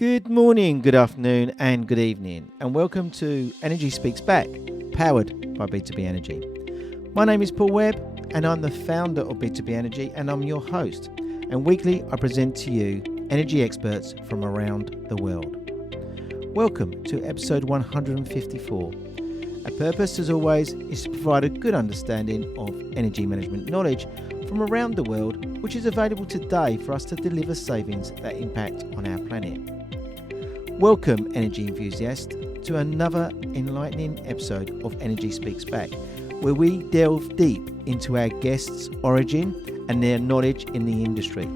Good morning, good afternoon and good evening, and welcome to Energy Speaks Back, powered by B2B Energy. My name is Paul Webb and I'm the founder of B2B Energy and I'm your host, and weekly I present to you energy experts from around the world. Welcome to episode 154. Our purpose, as always, is to provide a good understanding of energy management knowledge from around the world, which is available today for us to deliver savings that impact on our planet. Welcome, energy enthusiasts, to another enlightening episode of Energy Speaks Back, where we delve deep into our guests' origin and their knowledge in the industry.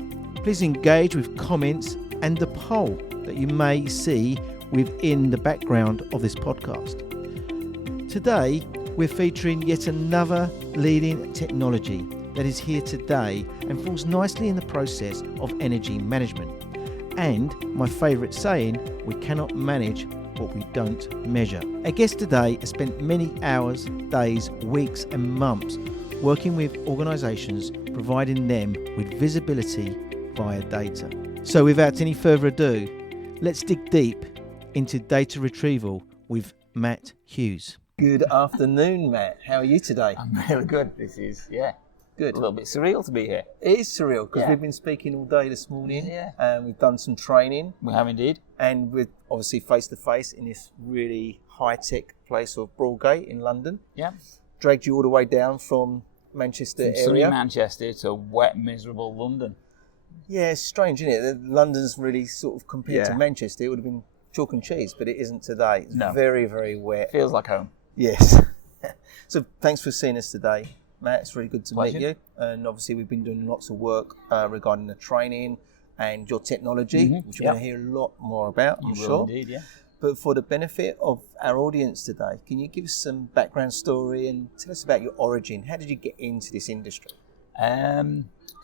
Please engage with comments and the poll that you may see within the background of this podcast. Today, we're featuring yet another leading technology that is here today and falls nicely in the process of energy management. And my favourite saying, we cannot manage what we don't measure. Our guest today has spent many hours, days, weeks and months working with organisations, providing them with visibility via data. So without any further ado, let's dig deep into data retrieval with Mat Hughes. Good afternoon, Matt. How are you today? I'm really good. This is, Good. a little bit surreal to be here. It is surreal because we've been speaking all day this morning and we've done some training. We have indeed. And we're obviously face-to-face in this really high-tech place of Broadgate in London. Yeah. Dragged you all the way down from Manchester area. Sunny Manchester to wet, miserable London. Yeah, it's strange, isn't it? London's really sort of compared to Manchester, it would have been chalk and cheese, but it isn't today. It's very, very wet. Feels like home. Yes. So thanks for seeing us today, Matt. It's really good to Pleasure. meet you. And obviously we've been doing lots of work regarding the training and your technology, which we're going to hear a lot more about, I'm sure. Indeed, yeah. But for the benefit of our audience today, can you give us some background story and tell us about your origin? How did you get into this industry?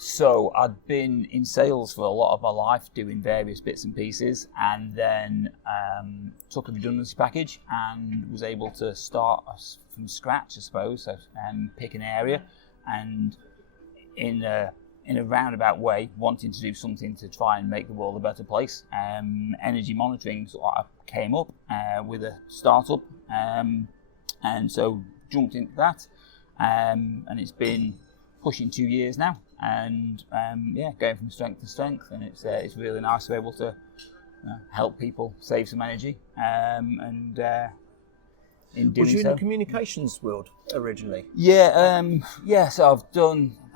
So I'd been in sales for a lot of my life, doing various bits and pieces, and then took a redundancy package and was able to start from scratch, I suppose. So pick an area, and in a roundabout way, wanting to do something to try and make the world a better place. Energy monitoring sort of came up with a startup, and so jumped into that, and it's been pushing 2 years now, and going from strength to strength, and it's really nice to be able to help people save some energy, and in doing Was you so. in the communications world originally? So I've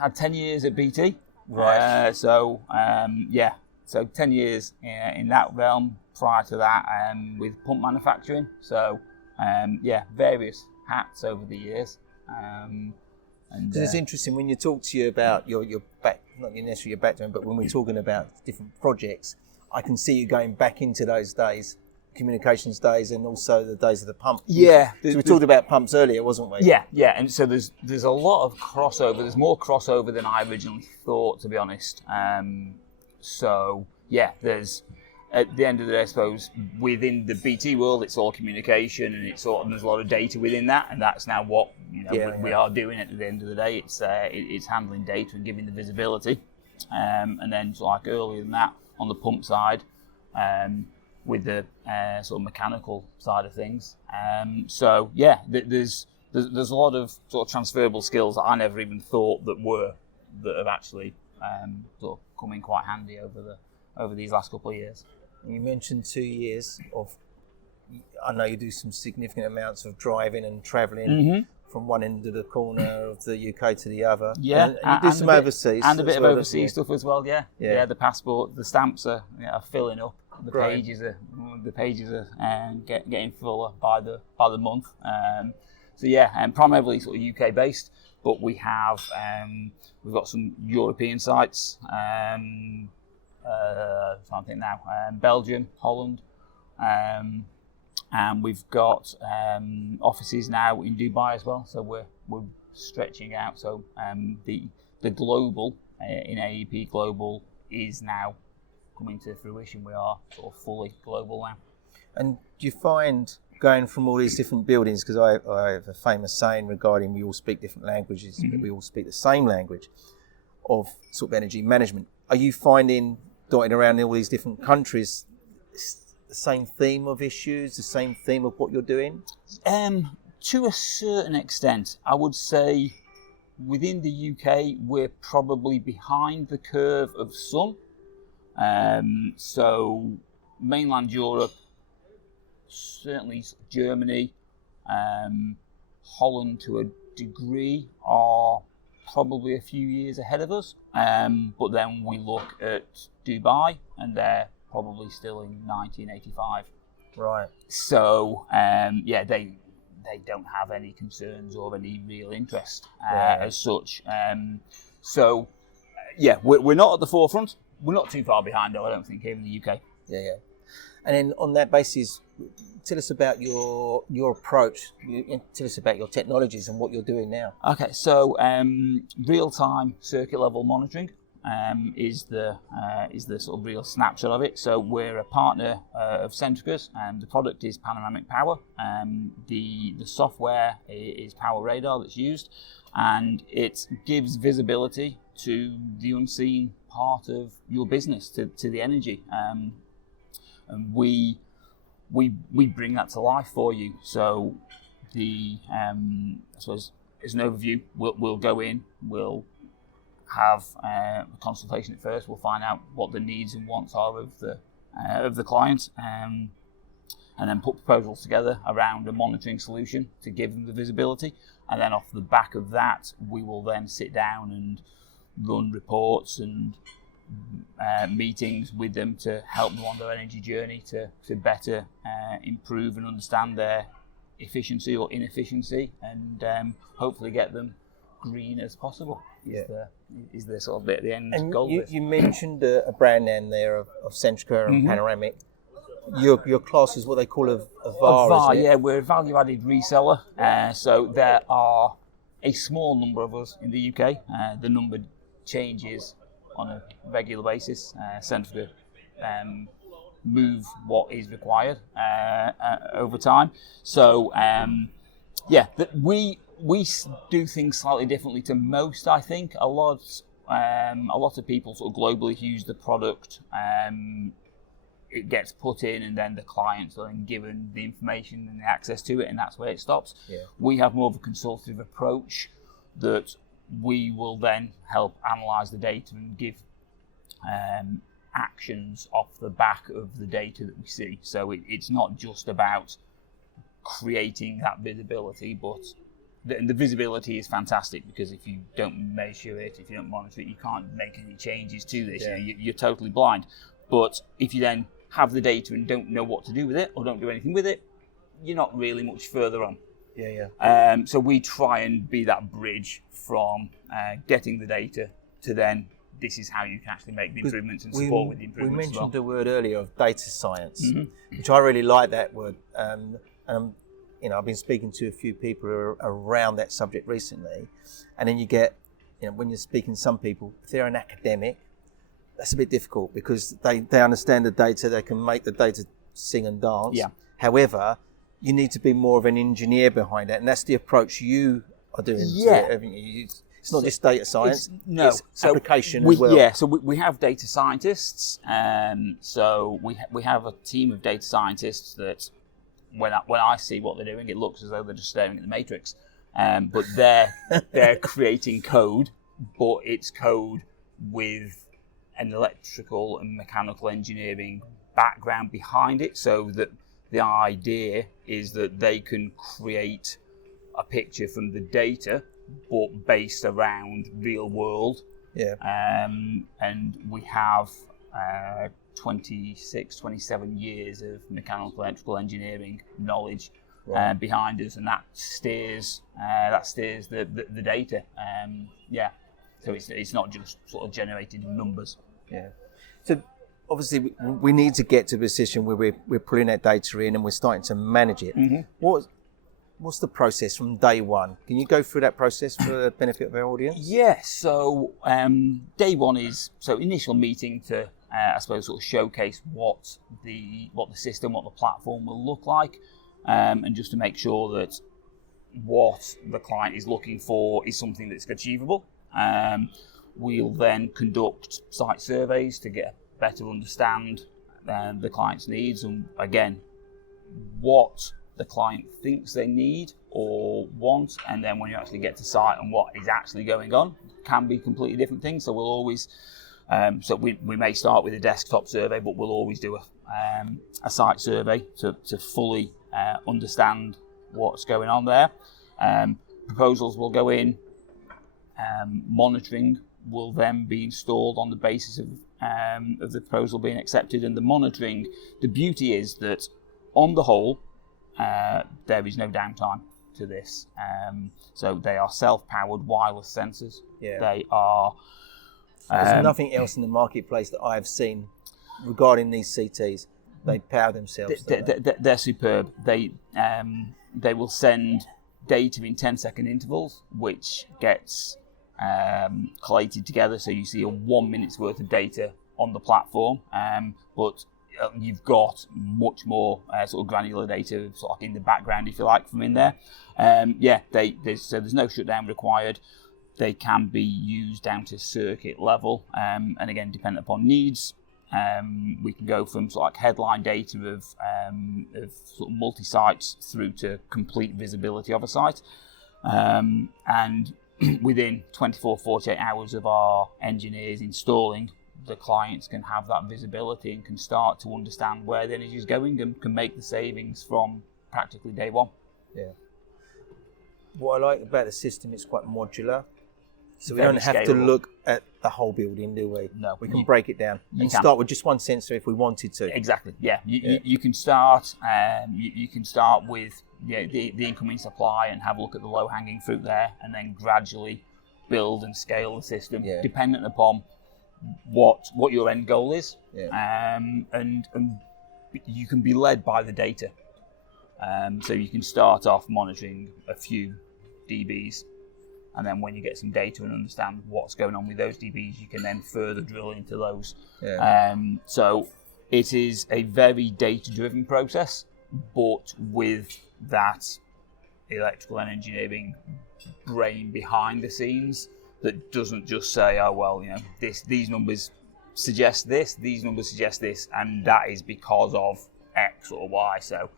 had 10 years at BT, right? So 10 years in that realm. Prior to that, with pump manufacturing, so various hats over the years. And it's interesting when you talk to you about your back, not necessarily your background, but when we're talking about different projects, I can see you going back into those days, communications days, and also the days of the pump. Yeah. So we talked about pumps earlier, wasn't we? Yeah, and so there's a lot of crossover. There's more crossover than I originally thought, to be honest. There's, at the end of the day, I suppose, within the BT world, it's all communication, and there's a lot of data within that, and that's now what we are doing at the end of the day. It's handling data and giving the visibility, and then like earlier than that on the pump side, with the sort of mechanical side of things. There's a lot of sort of transferable skills that I never even thought that have actually sort of come in quite handy over these last couple of years. You mentioned 2 years of, I know you do some significant amounts of driving and travelling from one end of the corner of the UK to the other. Yeah, and you do some overseas. And a bit of well, overseas stuff as well, yeah. The passport, the stamps are filling up. The pages are getting fuller by the month. And primarily sort of UK based, but we've got some European sites. Trying to think now, Belgium, Holland, and we've got offices now in Dubai as well. So we're stretching out. So the global in AEP Global is now coming to fruition. We are sort of fully global now. And do you find going from all these different buildings, because I have a famous saying regarding we all speak different languages, but we all speak the same language of sort of energy management. Are you finding dotted around all these different countries the same theme of issues, the same theme of what you're doing? To a certain extent, I would say within the UK, we're probably behind the curve of some. So mainland Europe, certainly Germany, Holland to a degree are probably a few years ahead of us. But then we look at Dubai and they're probably still in 1985. Right. So, they don't have any concerns or any real interest as such. We're not at the forefront. We're not too far behind, though, I don't think, here in the UK. Yeah. And then on that basis, tell us about your approach. Tell us about your technologies and what you're doing now. Okay, so real-time circuit level monitoring is the sort of real snapshot of it. So we're a partner of Centrica's. The product is Panoramic Power. The software is Power Radar that's used, and it gives visibility to the unseen part of your business, to the energy. And we bring that to life for you. So I suppose as an overview, we'll go in, we'll have a consultation at first. We'll find out what the needs and wants are of the client, and then put proposals together around a monitoring solution to give them the visibility. And then off the back of that, we will then sit down and run reports and meetings with them to help them on their energy journey to better improve and understand their efficiency or inefficiency, and hopefully get them green as possible. Is the sort of the end and goal. You mentioned a brand name there of Centrica and Panoramic. Your class is what they call a VAR, isn't it? We're a value-added reseller. So there are a small number of us in the UK. The number changes on a regular basis. Centrica move what is required over time. So we do things slightly differently to most. I think a lot of people sort of globally use the product. It gets put in, and then the clients are then given the information and the access to it, and that's where it stops. Yeah. We have more of a consultative approach that we will then help analyse the data and give actions off the back of the data that we see. So it's not just about creating that visibility, but the visibility is fantastic, because if you don't measure it, if you don't monitor it, you can't make any changes to this. Yeah. You're totally blind. But if you then have the data and don't know what to do with it, or don't do anything with it, you're not really much further on. So we try and be that bridge from getting the data to then this is how you can actually make the improvements and support with the improvements. We mentioned the word earlier of data science, which I really like that word. I've been speaking to a few people around that subject recently, and then you get, when you're speaking to some people, if they're an academic, that's a bit difficult because they understand the data, they can make the data sing and dance. Yeah. However, you need to be more of an engineer behind it, and that's the approach you are doing. Yeah. It's not just data science, it's application as well. Yeah, so we have data scientists, so we have a team of data scientists that when I see what they're doing, it looks as though they're just staring at the matrix. But they're creating code, but it's code with an electrical and mechanical engineering background behind it, so that the idea is that they can create a picture from the data, but based around real world. Yeah. And we have 27 years of mechanical electrical engineering knowledge behind us, and that steers the data. So it's not just sort of generating numbers. Yeah. So obviously we need to get to a position where we're pulling that data in and we're starting to manage it. What's the process from day one? Can you go through that process for the benefit of our audience? Yes. So day one is initial meeting to I suppose sort of showcase what the system, what the platform will look like, and just to make sure that what the client is looking for is something that's achievable. We'll then conduct site surveys to get a better understand the client's needs, and again, what the client thinks they need or want, and then when you actually get to site and what is actually going on can be completely different things. So we'll always, we may start with a desktop survey, but we'll always do a site survey to fully understand what's going on there. Proposals will go in, monitoring will then be installed on the basis of the proposal being accepted, and the monitoring, the beauty is that on the whole, there is no downtime to this. So they are self-powered wireless sensors. Yeah. They are... There's nothing else in the marketplace that I've seen regarding these CTs. They power themselves. They're superb. They will send data in 10-second intervals, which gets collated together. So you see a 1 minute's worth of data on the platform, but you've got much more sort of granular data sort of in the background, if you like, from in there. So there's no shutdown required. They can be used down to circuit level, and again, dependent upon needs. We can go from sort of like headline data of sort of multi-sites through to complete visibility of a site. And within 24, 48 hours of our engineers installing, the clients can have that visibility and can start to understand where the energy is going and can make the savings from practically day one. Yeah. What I like about the system, it's quite modular. So we Very don't have scalable. to look at the whole building, do we? No. We can break it down and can. start with just one sensor if we wanted to. Exactly. Yeah. You can start. You can start with the incoming supply and have a look at the low hanging fruit there, and then gradually build and scale the system dependent upon what your end goal is. Yeah. And you can be led by the data. So you can start off monitoring a few dBs. And then when you get some data and understand what's going on with those dBs, you can then further drill into those. Yeah. So it is a very data-driven process, but with that electrical and engineering brain behind the scenes that doesn't just say, oh, well, these numbers suggest this, these numbers suggest this, and that is because of X or Y. So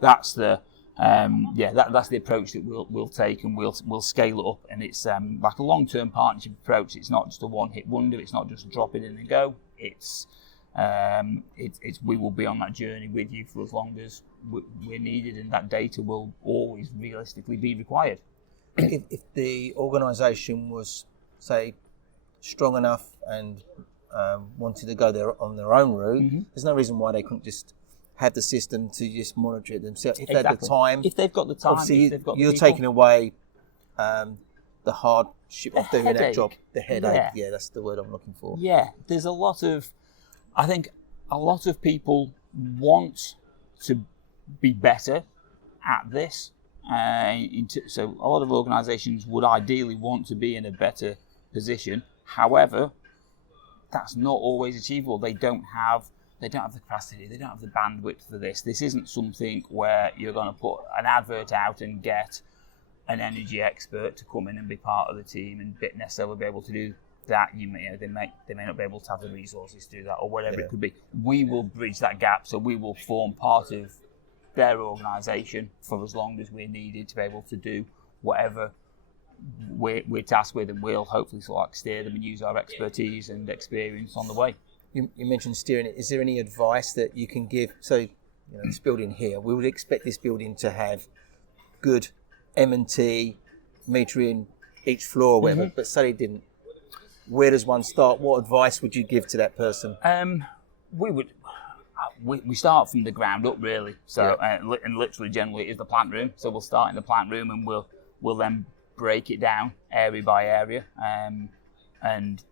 that's the... that's the approach that we'll take, and we'll scale it up, and it's like a long-term partnership approach. It's not just a one-hit wonder. It's not just drop it in and go. It's we will be on that journey with you for as long as we're needed, and that data will always realistically be required. If the organisation was, say, strong enough and wanted to go there on their own route, there's no reason why they couldn't just have the system to just monitor it themselves. If they had the time. If they've got the time. Obviously, you're taking away the hardship of doing that job. The headache. Yeah, that's the word I'm looking for. Yeah, there's I think a lot of people want to be better at this. So a lot of organisations would ideally want to be in a better position. However, that's not always achievable. They don't have the capacity, they don't have the bandwidth for this. This isn't something where you're going to put an advert out and get an energy expert to come in and be part of the team and necessarily be able to do that. They may not be able to have the resources to do that, or whatever it could be. We will bridge that gap, so we will form part of their organisation for as long as we're needed to be able to do whatever we're tasked with, and we'll hopefully sort of like steer them and use our expertise and experience on the way. You mentioned steering it. Is there any advice that you can give? So, this building here, we would expect this building to have good M&T metering each floor or whatever, but say it didn't. Where does one start? What advice would you give to that person? We start from the ground up, really. So, and literally, generally, it is the plant room. So we'll start in the plant room, and we'll then break it down area by area. And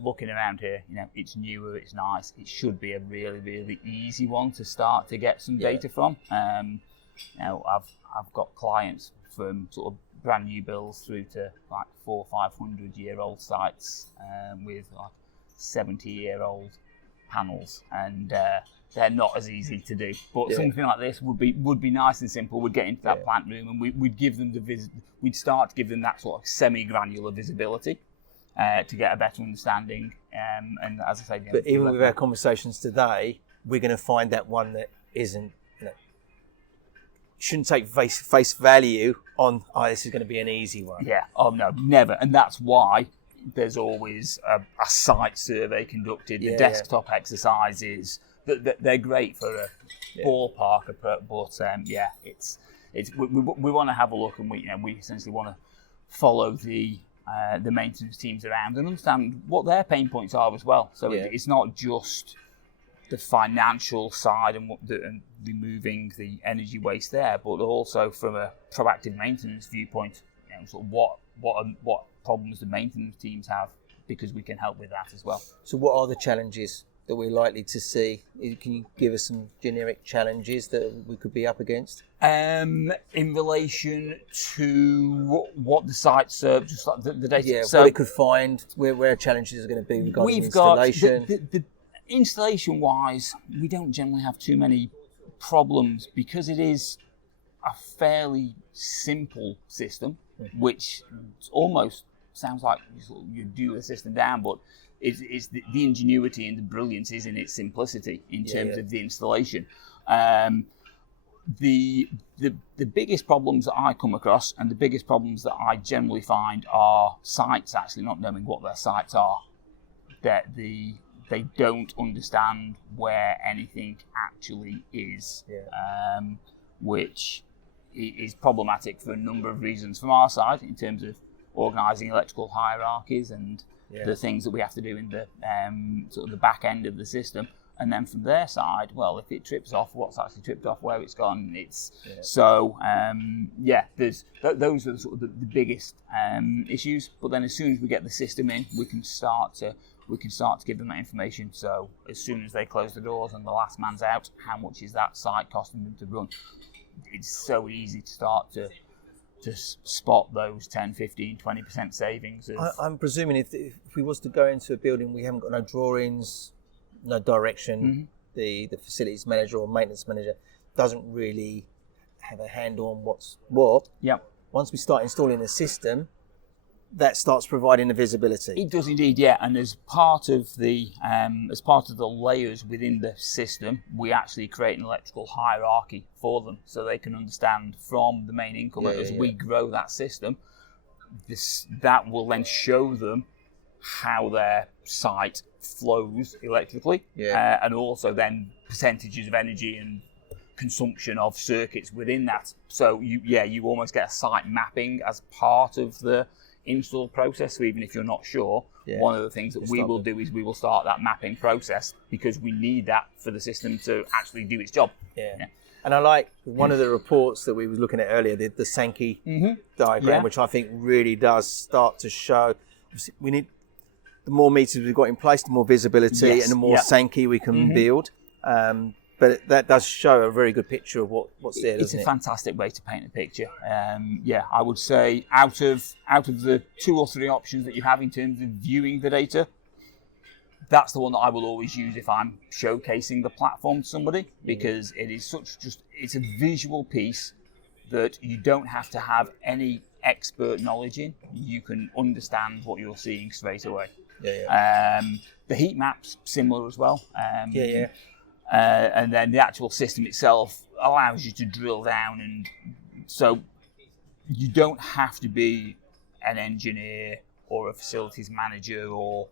looking around here, it's newer, it's nice. It should be a really, really easy one to start to get some data from. I've got clients from sort of brand new builds through to like 400 or 500-year-old sites with like 70-year-old panels, and they're not as easy to do. But something like this would be nice and simple. We'd get into that plant room, and we'd give them we'd start to give them that sort of semi-granular visibility to get a better understanding And as I say, but even with our conversations today, we're going to find that one that isn't, shouldn't take face value on, this is going to be an easy one. Yeah, oh no, never. And that's why there's always a site survey conducted, the desktop exercises, they're great for a ballpark approach, but we want to have a look, and we essentially want to follow the maintenance teams around and understand what their pain points are as well. So it's not just the financial side and removing the energy waste there, but also from a proactive maintenance viewpoint, sort of what problems the maintenance teams have, because we can help with that as well. So what are the challenges that we're likely to see? Can you give us some generic challenges that we could be up against? In relation to what the site serves, just like the data. Yeah, so what it could find, where challenges are going to be regarding installation. The installation-wise, we don't generally have too many problems because it is a fairly simple system, which almost sounds like you do the system down, but it's the ingenuity and the brilliance is in its simplicity in terms of the installation. The biggest problems that I come across, and the biggest problems that I generally find, are sites actually not knowing what their sites are. That they don't understand where anything actually is, which is problematic for a number of reasons from our side in terms of organising electrical hierarchies and the things that we have to do in the sort of the back end of the system. And then from their side, well, if it trips off, what's actually tripped off, where it's gone, there's those are sort of the biggest issues. But then as soon as we get the system in, we can start to give them that information. So as soon as they close the doors and the last man's out, how much is that site costing them to run? It's so easy to start to spot those 10, 15, 20% savings. I'm presuming if we was to go into a building, we haven't got no drawings, no direction, the facilities manager or maintenance manager doesn't really have a handle on what's what. Yep. Once we start installing the system, that starts providing the visibility. It does indeed, yeah. And as part of the layers within the system, we actually create an electrical hierarchy for them, so they can understand from the main income as we grow that system. That will then show them how their site flows electrically, and also then percentages of energy and consumption of circuits within that. So you almost get a site mapping as part of the install process. So even if you're not sure, one of the things that we will do is we will start that mapping process, because we need that for the system to actually do its job. And I like one of the reports that we were looking at earlier, the Sankey diagram, which I think really does start to show we need the more meters we've got in place, the more visibility and the more Sankey we can build. But that does show a very good picture of what's there. It's a fantastic way to paint a picture. I would say out of the 2 or 3 options that you have in terms of viewing the data, that's the one that I will always use if I'm showcasing the platform to somebody, because it is it's a visual piece that you don't have to have any expert knowledge in. You can understand what you're seeing straight away. The heat map's similar as well. And then the actual system itself allows you to drill down, and so you don't have to be an engineer or a facilities manager or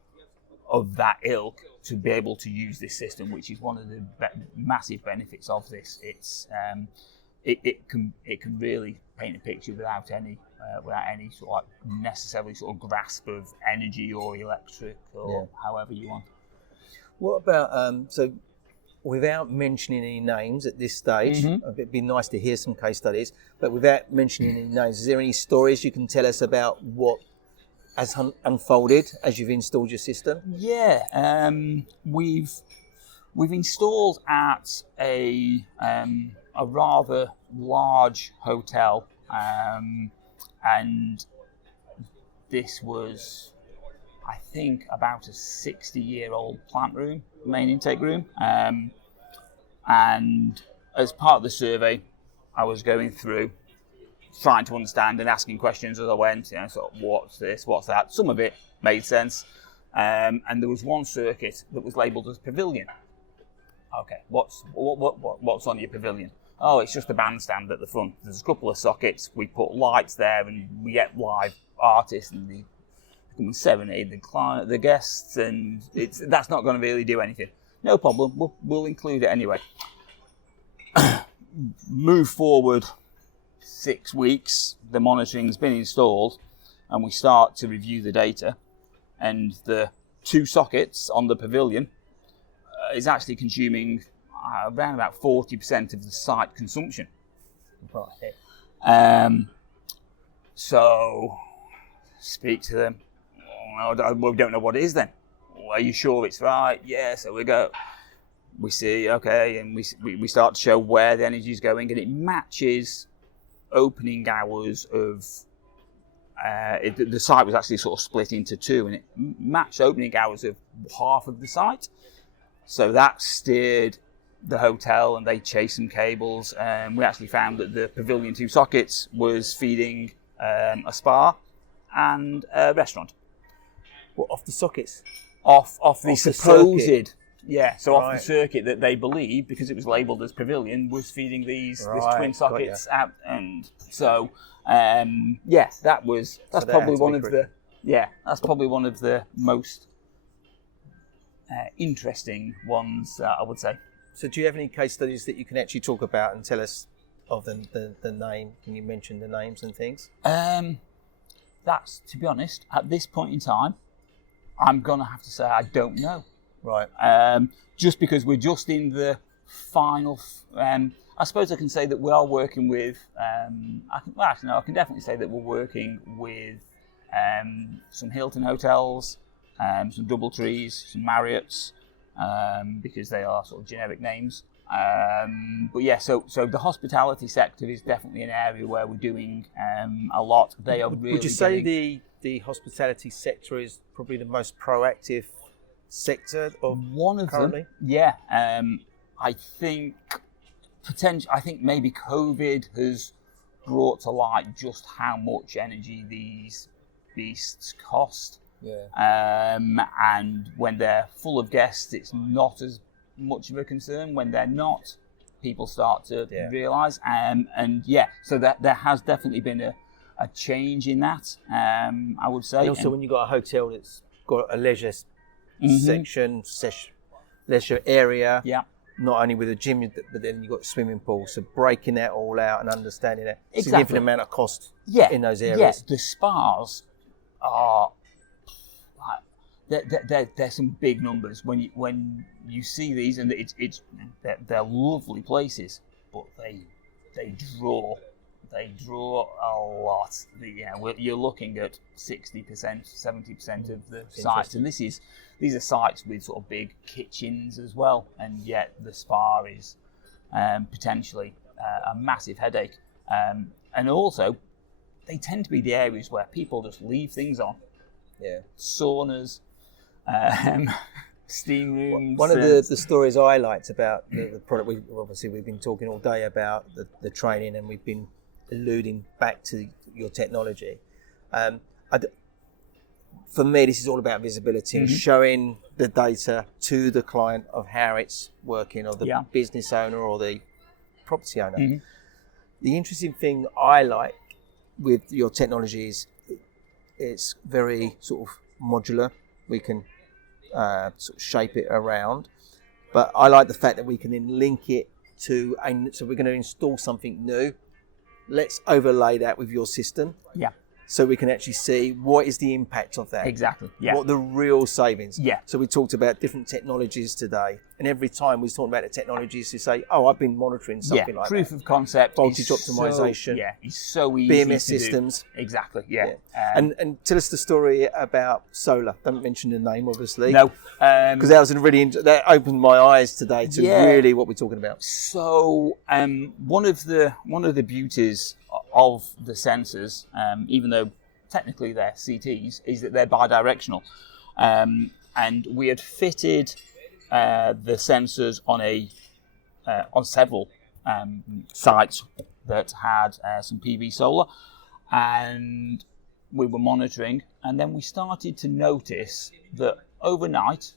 of that ilk to be able to use this system, which is one of the massive benefits of this. It can really paint a picture without any sort of like necessarily sort of grasp of energy or electric or however you want. What about so? Without mentioning any names at this stage, it'd be nice to hear some case studies, but without mentioning any names, is there any stories you can tell us about what has unfolded as you've installed your system? We've installed at a rather large hotel, and this was, I think, about a 60-year-old plant room, main intake room. And as part of the survey, I was going through, trying to understand and asking questions as I went, sort of what's this, what's that. Some of it made sense. and there was one circuit that was labelled as pavilion. Okay, what's on your pavilion? Oh, it's just a bandstand at the front. There's a couple of sockets. We put lights there, and we get live artists, and they come and serenade the guests, and that's not going to really do anything. No problem. We'll include it anyway. Move forward 6 weeks. The monitoring's been installed, and we start to review the data, and the 2 sockets on the pavilion is actually consuming around about 40% of the site consumption. Right. So speak to them. Well, we don't know what it is then. Well, are you sure it's right? Yeah, so we go. We see, okay, and we start to show where the energy is going, and it matches opening hours of... the site was actually sort of split into 2, and it matched opening hours of half of the site. So that steered the hotel, and they chased some cables, and we actually found that the pavilion 2 sockets was feeding a spa and a restaurant. What, off the sockets? Off the supposed... circuit. Yeah, so Right. off the circuit that they believe, because it was labelled as pavilion, was feeding these twin sockets out. And so, that's probably one of the most interesting ones, I would say. So do you have any case studies that you can actually talk about and tell us of the name? Can you mention the names and things? That's, to be honest, at this point in time, I'm going to have to say I don't know. Right. Just because we're just in the final... I suppose I can say that we are working with... I can definitely say that we're working with some Hilton hotels, some DoubleTrees, some Marriotts, because they are sort of generic names. But yeah, so the hospitality sector is definitely an area where we're doing a lot. They are really... Would you say the hospitality sector is probably the most proactive sector of one of currently? Them? Yeah. I think maybe COVID has brought to light just how much energy these beasts cost. Yeah. And when they're full of guests, it's not as much of a concern. When they're not, people start to realise. So that there has definitely been a change in that, I would say. And also, when you've got a hotel that's got a leisure section, leisure area, not only with a gym, but then you've got swimming pools. So breaking that all out and understanding that significant amount of cost in those areas. Yes, the spas are... They're some big numbers when you see these, and they're lovely places, but they draw a lot. You're looking at 60%, 70% of the sites, and these are sites with sort of big kitchens as well, and yet the spa is potentially a massive headache. And also, they tend to be the areas where people just leave things on. Yeah, saunas. Steam rooms. One of the stories I liked about the product, we've been talking all day about the training, and we've been alluding back to your technology. For me, this is all about visibility and showing the data to the client of how it's working, or the business owner or the property owner. The interesting thing I like with your technology is it's very sort of modular. We can sort of shape it around, but I like the fact that we can then link it to so we're going to install something new. Let's overlay that with your system, so we can actually see what is the impact of that. Exactly. What the real savings. Yeah. So we talked about different technologies today, and every time we talk about the technologies, to say, "Oh, I've been monitoring something like proof that." of concept, voltage optimization. It's so easy. BMS systems. Do. Exactly. Yeah. And tell us the story about solar. Don't mention the name, obviously. No. Because that was that opened my eyes today to really what we're talking about. So one of the beauties of the sensors, even though technically they're CTs, is that they're bidirectional. And we had fitted the sensors on several sites that had some PV solar, and we were monitoring, and then we started to notice that overnight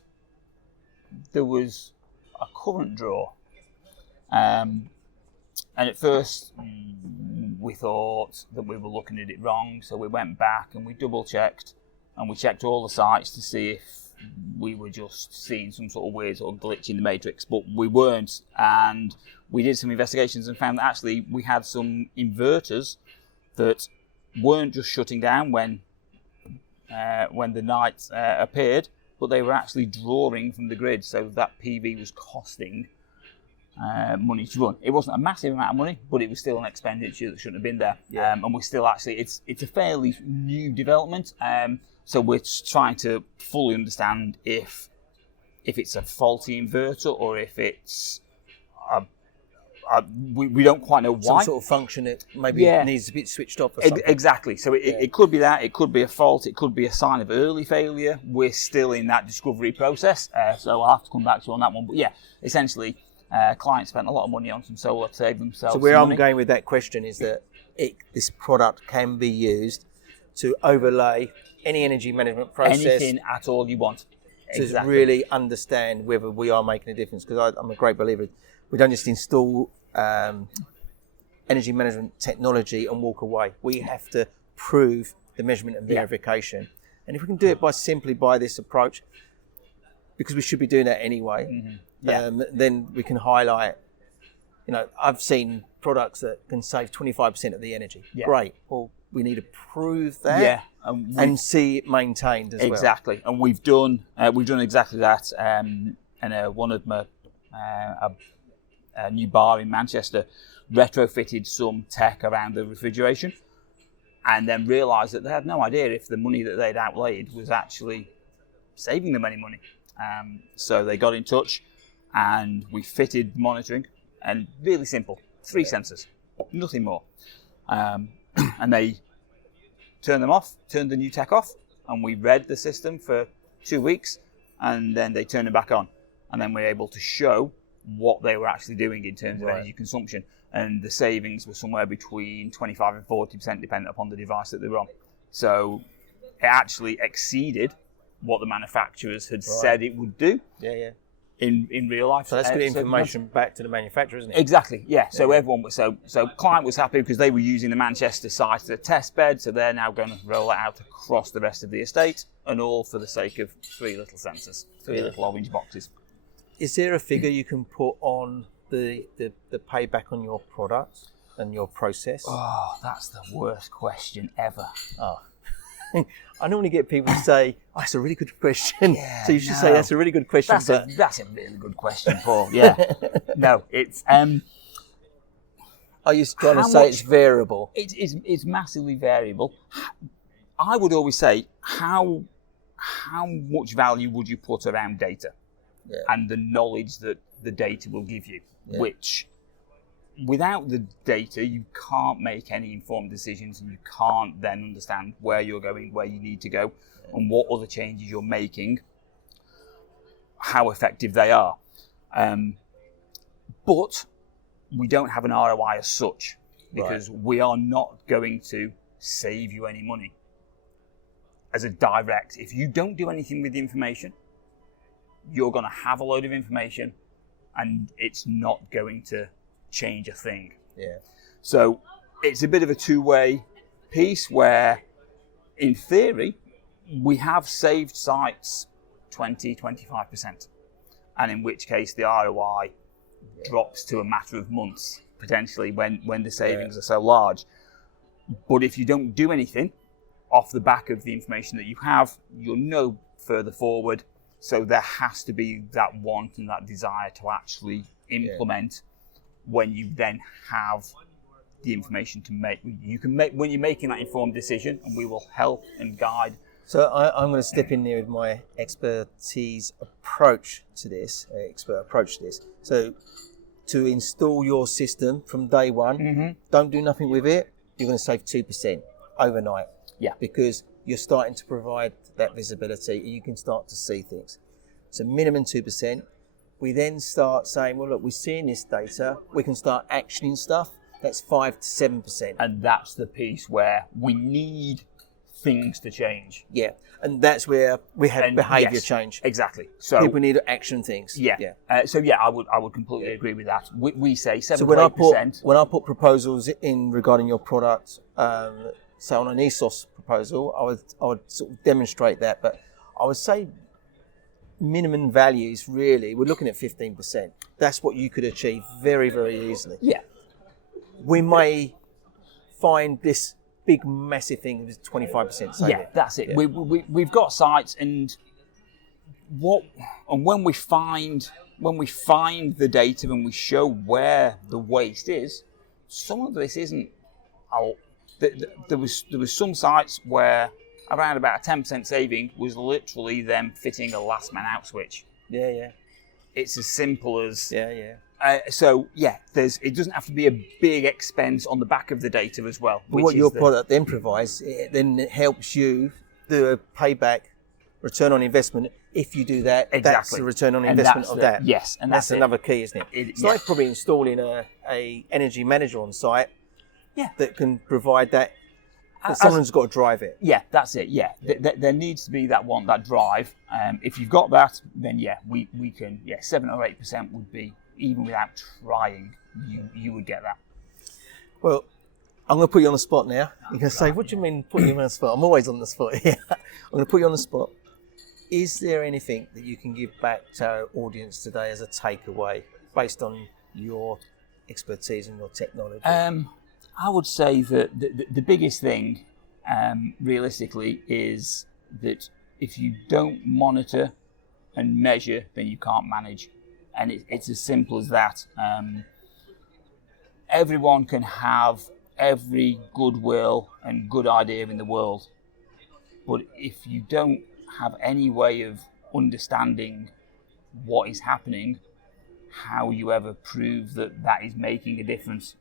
there was a current draw. And at first we thought that we were looking at it wrong, so we went back and we double checked, and we checked all the sites to see if we were just seeing some sort of weird sort of glitch in the matrix, but we weren't. And we did some investigations and found that actually we had some inverters that weren't just shutting down when the night appeared, but they were actually drawing from the grid, so that PV was costing money to run. It wasn't a massive amount of money, but it was still an expenditure that shouldn't have been there. Yeah. And we're still actually, it's a fairly new development, so we're trying to fully understand if it's a faulty inverter or if it's we don't quite know why. Some sort of function that maybe needs a bit switched off or something. Exactly. So it could be that, it could be a fault, it could be a sign of early failure. We're still in that discovery process, so I'll have to come back to you on that one. But yeah, essentially, clients spent a lot of money on some solar to save themselves. So where some I'm money. going with that question is that this product can be used to overlay any energy management process. Anything at all you want. To really understand whether we are making a difference. Because I'm a great believer, we don't just install energy management technology and walk away. We have to prove the measurement and verification. And if we can do it simply by this approach, because we should be doing that anyway, then we can highlight, I've seen products that can save 25% of the energy. Yeah. Great. Well, we need to prove that and see it maintained as well. Exactly. And we've done exactly that. And one of my a new bar in Manchester retrofitted some tech around the refrigeration, and then realised that they had no idea if the money that they'd outlaid was actually saving them any money. So they got in touch, and we fitted monitoring, and really simple, 3 sensors, nothing more. And they turned them off, turned the new tech off, and we read the system for 2 weeks, and then they turned it back on, and then we're able to show what they were actually doing in terms of energy consumption, and the savings were somewhere between 25 and 40% depending upon the device that they were on. So it actually exceeded what the manufacturers had said it would do. In real life. So that's good information back to the manufacturer, isn't it? Exactly, So everyone was so client was happy because they were using the Manchester site as a test bed, so they're now going to roll it out across the rest of the estate, and all for the sake of 3 little sensors, 3 little orange boxes. Is there a figure you can put on the payback on your product and your process? Oh, that's the worst question ever. Oh. I normally get people to say, that's a really good question. Yeah, so you should say that's a really good question. That's a really good question, Paul. Yeah. No, it's... Are you trying to say it's variable? It's massively variable. I would always say, how much value would you put around data? Yeah. And the knowledge that the data will give you, which without the data, you can't make any informed decisions, and you can't then understand where you're going, where you need to go, and what other changes you're making, how effective they are. But we don't have an ROI as such, because we are not going to save you any money as a direct. If you don't do anything with the information, you're going to have a load of information, and it's not going to change a thing. Yeah. So it's a bit of a two-way piece where, in theory, we have saved sites 20-25%, and in which case the ROI drops to a matter of months, potentially, when the savings are so large. But if you don't do anything off the back of the information that you have, you're no further forward. So there has to be that want and that desire to actually implement when you then have the information to make. You can make when you're making that informed decision, and we will help and guide. So I'm going to step in there with my expert approach to this. So to install your system from day one, don't do nothing with it. You're going to save 2% overnight. Yeah. Because you're starting to provide that visibility, and you can start to see things. So minimum 2%. We then start saying, well, look, we're seeing this data. We can start actioning stuff. That's 5 to 7%. And that's the piece where we need things to change. Yeah, and that's where we have And behaviour yes, change. Exactly. So People need to action things. yeah. I would completely agree with that. We say 7 So to 8%. when I put proposals in regarding your product, say on an ESOS proposal, I would sort of demonstrate that, but I would say minimum values really, we're looking at 15%. That's what you could achieve very, very easily. Yeah. We may find this big massive thing is 25% saving. Yeah, that's it. Yeah. We've got sites, and when we find the data and we show where the waste is, some of this isn't. There was some sites where around about a 10% saving was literally them fitting a last man out switch. Yeah. It's as simple as Yeah. it doesn't have to be a big expense on the back of the data as well. But what your product then provides, it helps you do a payback, return on investment. If you do that, Exactly. that's the return on investment of that. Yes, and that's it. another key, isn't it? It's like probably installing a energy manager on site. Yeah. That can provide that. But someone's got to drive it. Yeah, that's it. Yeah, there needs to be that drive. If you've got that, then we can. 7 or 8% would be, even without trying, you would get that. Well, I'm going to put you on the spot now. You're going to say, what do you mean put you on the spot? I'm always on the spot here. I'm going to put you on the spot. Is there anything that you can give back to our audience today as a takeaway based on your expertise and your technology? I would say that the biggest thing, realistically, is that if you don't monitor and measure, then you can't manage. And it's as simple as that. Everyone can have every goodwill and good idea in the world, but if you don't have any way of understanding what is happening, how you ever prove that is making a difference?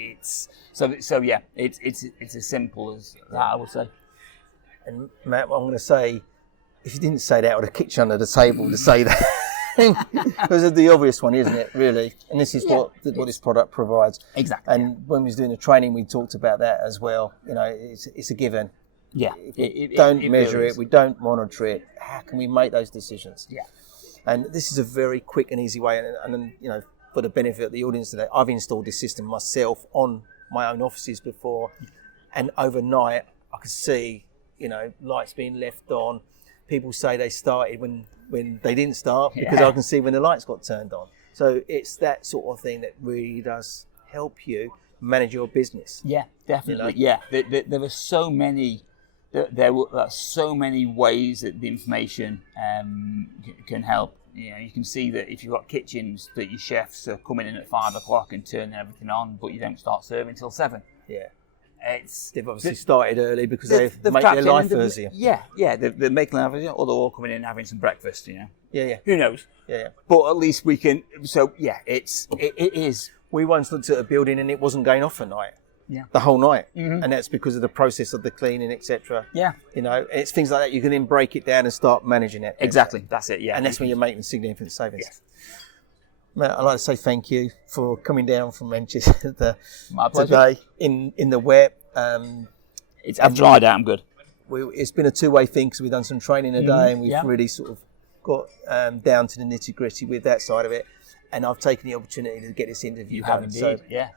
It's as simple as that, I would say. And Matt, I'm going to say, if you didn't say that, I would have kicked you under the table to say that. Because it's the obvious one, isn't it, really? And this is what this product provides. Exactly. And when we was doing the training, we talked about that as well. You know, it's a given. Yeah. If we don't measure really it, we don't monitor it, how can we make those decisions? Yeah. And this is a very quick and easy way. And you know, for the benefit of the audience today, I've installed this system myself on my own offices before. And overnight, I could see, you know, lights being left on. People say they started when they didn't start, because I can see when the lights got turned on. So it's that sort of thing that really does help you manage your business. Yeah, definitely. You know? Yeah, there are so many. There are so many ways that the information can help. You know, you can see that if you've got kitchens that your chefs are coming in at 5 o'clock and turning everything on, but you don't start serving till 7. Yeah. They've obviously they've started early because they make their life easier. Yeah, they're making life easier, or they're all coming in and having some breakfast, you know. Yeah. Who knows? Yeah. But at least we can. So yeah, it is. We once looked at a building and it wasn't going off at night. Yeah. The whole night, Mm-hmm. and that's because of the process of the cleaning, etc. Yeah. You know, it's things like that. You can then break it down and start managing it. Exactly. That's it. Yeah. And that's when you're making significant savings. Yes. Matt, I'd like to say thank you for coming down from Manchester My pleasure. today in the wet. I've dried out. I'm good. It's been a two-way thing because we've done some training today, and we've really sort of got down to the nitty-gritty with that side of it. And I've taken the opportunity to get this interview You done. have indeed. So yeah.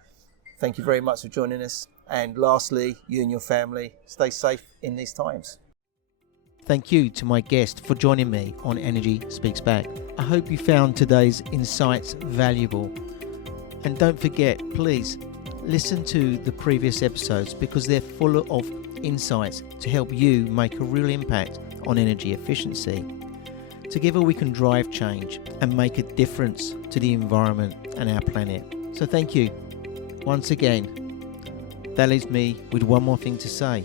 thank you very much for joining us. And lastly, you and your family, stay safe in these times. Thank you to my guest for joining me on Energy Speaks Back. I hope you found today's insights valuable. And don't forget, please, listen to the previous episodes because they're full of insights to help you make a real impact on energy efficiency. Together we can drive change and make a difference to the environment and our planet. So thank you. Once again, that leaves me with one more thing to say.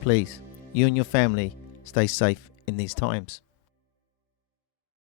Please, you and your family, stay safe in these times.